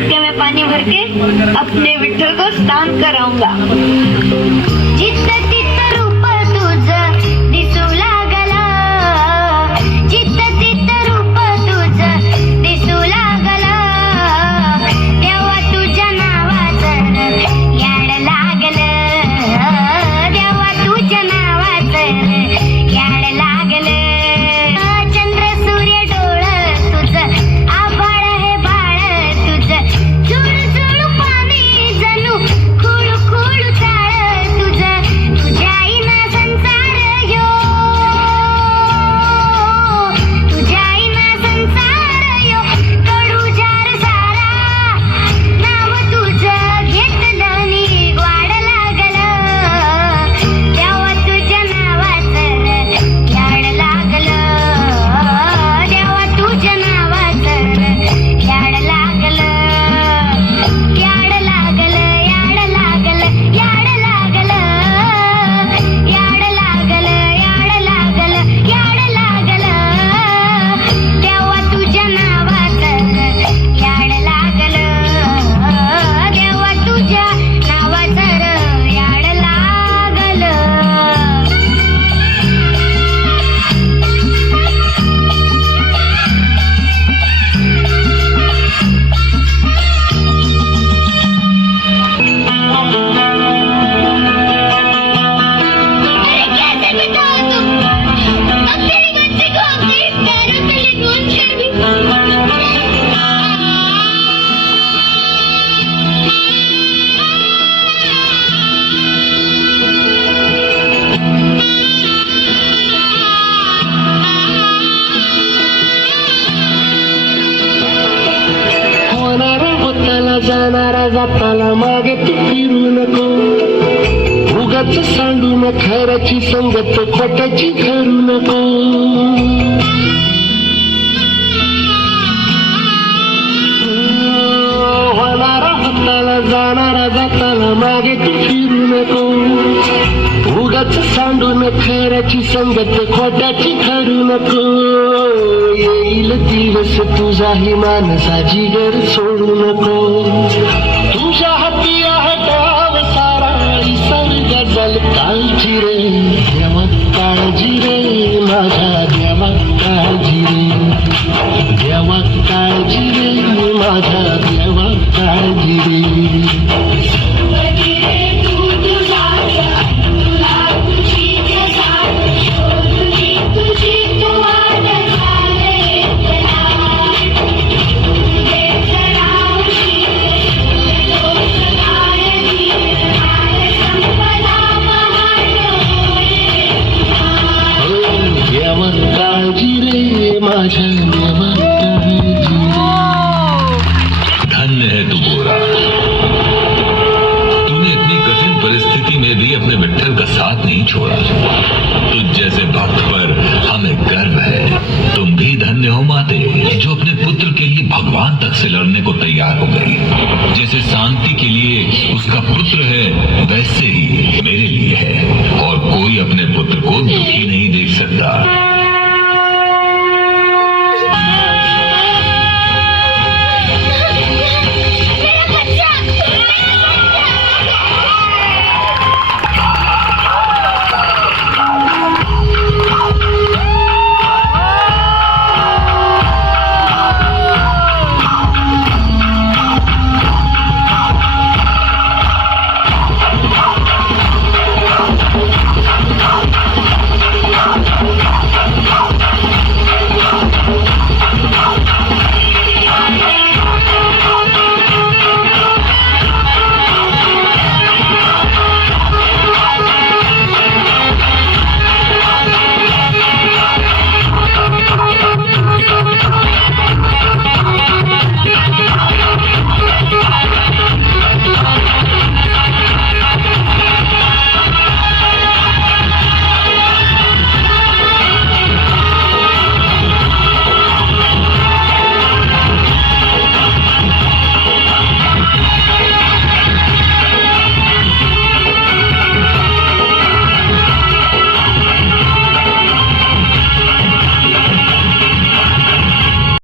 के मैं पानी भर के अपने विठ्ठल को स्नान कराऊंगा। जित तित रूप तुझं दिसू लागला, जित तित रूप तुझं दिसू लागला, देवा तुझ्या नावाचं याड लागलं, देवा तुझ्या नावाचं याड लागलं। चंद्र सूर्य डोळं तुझं, आभाळ हे बाळ तुझं, झुळू झुळू पाणी जणू खुळू खुळू चाळ तुझं, तुझ्या आईना संसार यो, तुझ्या आईना संसार यो, कडू जार सारा नाव तुझं घेतलं नी वाढ लागलं, देवा तुझ्या नावाचं याड लागलं, देवा तुझ्या नावाचं याड लागलं, याड लागलं, याड लागलं, याड लागलं, याड लागलं, याड लागलं, याड लागलं, देवा तुझ्या नावाचं याड लागलं, देवा तुझ्या नावाचं याड लागलं। अरे कैसे बताओ तुम? अब तेरे बच्चे को अपने पैरों तले कौन छेड़ी? होणारा होताला जाणारा जाताला मागे तू फिरू नको, उगाच सांडू न खऱ्याची संगत खोट्याची करू नको। होणारा होताला जाणारा जाताला मागे तू फिरू नको, उगाच सांडू न खऱ्याची संगत खोट्याची करू नको। येईल दिवस तुझाही मानसाची गर सोडू नको, तुझ्या हाती आहे डाव सारा सर्ग जल काळजी रे, देवा काळजी रे माझ्या देवा काळजी रे, देवा काळजी रे माझ्या देवा काळजी रे। देवा काळजी रे माझ्या देवा काळजी रे। धन्य है तू गोरा, तूने इतनी कठिन परिस्थिति में भी अपने विठ्ठल का साथ नहीं छोड़ा। तुझ जैसे भक्त पर हमें गर्व है। तुम भी धन्य हो माते, जो अपने पुत्र के लिए भगवान तक से लड़ने को तैयार हो गई। जैसे शांति के लिए उसका पुत्र है, वैसे ही मेरे लिए है, और कोई अपने पुत्र को दुखी नहीं देख सकता।